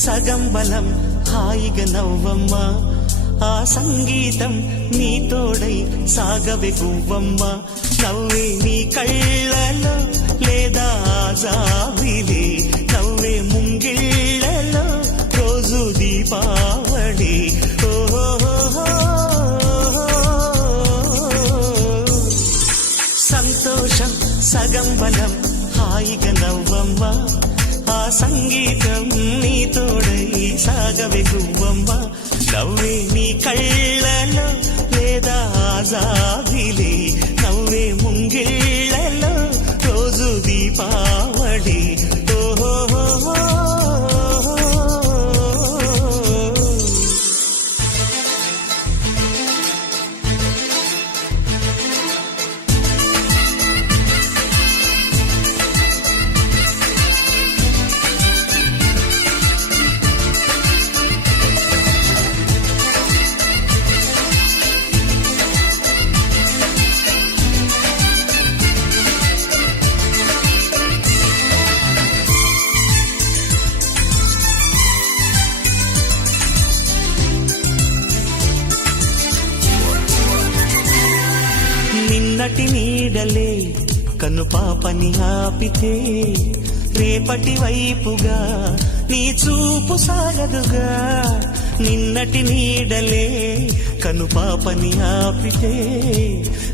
సగం బలం హాయిగా నవ్వమ్మ ఆ సంగీతం నీ తోడై సాగవే గువ్వమ్మ నవ్వే నీ కళ్ళలో లేదా జాబిలి నవ్వే ముంగిళ్ళలో రోజు దీపావళి సంతోషం సగం బలం హాయిగా నవ్వమ్మ ఆ సంగీతం నీ తోడై సాగవే గువ్వమ్మ నవ్వే నీ కళ్ళలో లేదా జాబిలి నవ్వే ముంగిళ్ళలో రోజు దీపావళి నిన్నటి నీడలే కను పాపని ఆపితే రేపటి వైపుగా నీ చూపు సాగదుగా నిన్నటి నీడలే కను పాపని ఆపితే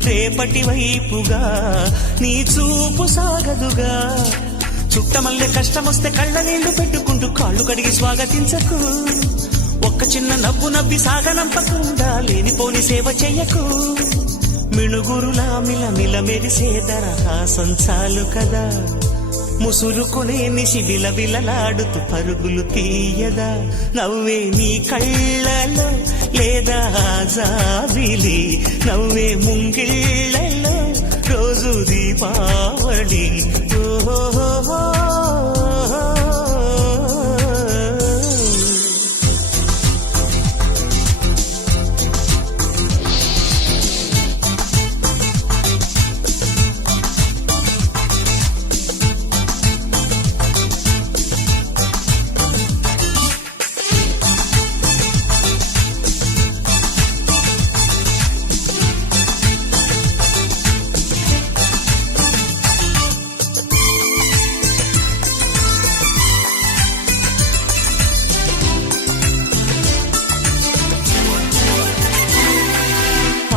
రేపటి వైపుగా నీ చూపు సాగదుగా చుట్టమల్లె కష్టమొస్తే కళ్ళ నీళ్లు పెట్టుకుంటూ కాళ్ళు కడిగి స్వాగతించకు ఒక్క చిన్న నవ్వు నవ్వి సాగనంపకుండా లేనిపోని సేవ చెయ్యకు మిణుగురులా మిలమిల మెరిసే దరహాసం చాలు కదా ముసురుకునే నిశి విలవిలలాడుతూ పరుగులు తీయదా నవ్వే నీ కళ్ళలో లేదా జాబిలి నవ్వే ముంగిళ్ళలో రోజు దీపావళి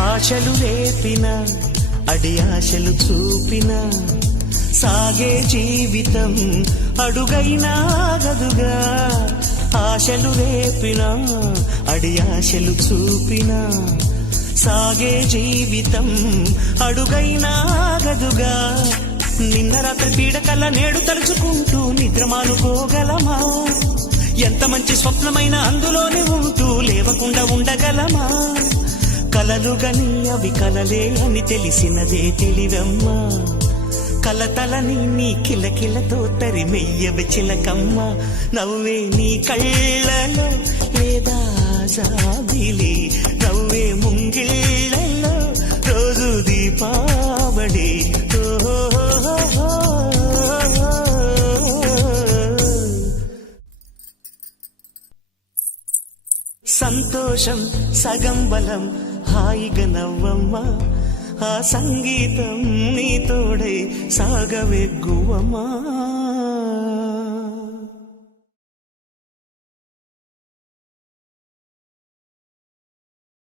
ఆశలు రేపిన అడి ఆశలు చూపిన సాగే జీవితం అడుగైనా గదుగా ఆశలు రేపిన అడి ఆశలు చూపిన సాగే జీవితం అడుగైనా గదుగా నిన్న రాత్రి పీడకల నేడు తలుచుకుంటూ నిద్రమానుకోగలమా ఎంత మంచి స్వప్నమైన అందులోనే ఉంటూ లేవకుండా ఉండగలమా కలలుగని అవి కలలే అని తెలిసినదే తెలివమ్మా కలతలని నీ కిలకిలతో తరిమెయ్యవి చిలకమ్మ నవ్వే నీ కళ్ళలో లేదా జాబిలి నవ్వే ముంగిళ్ళలో రోజు దీపావళి సంతోషం సగం బలం హాయిగా నవ్వమ్మ ఆ సంగీతం నీ తోడై సాగవే గువ్వమ్మ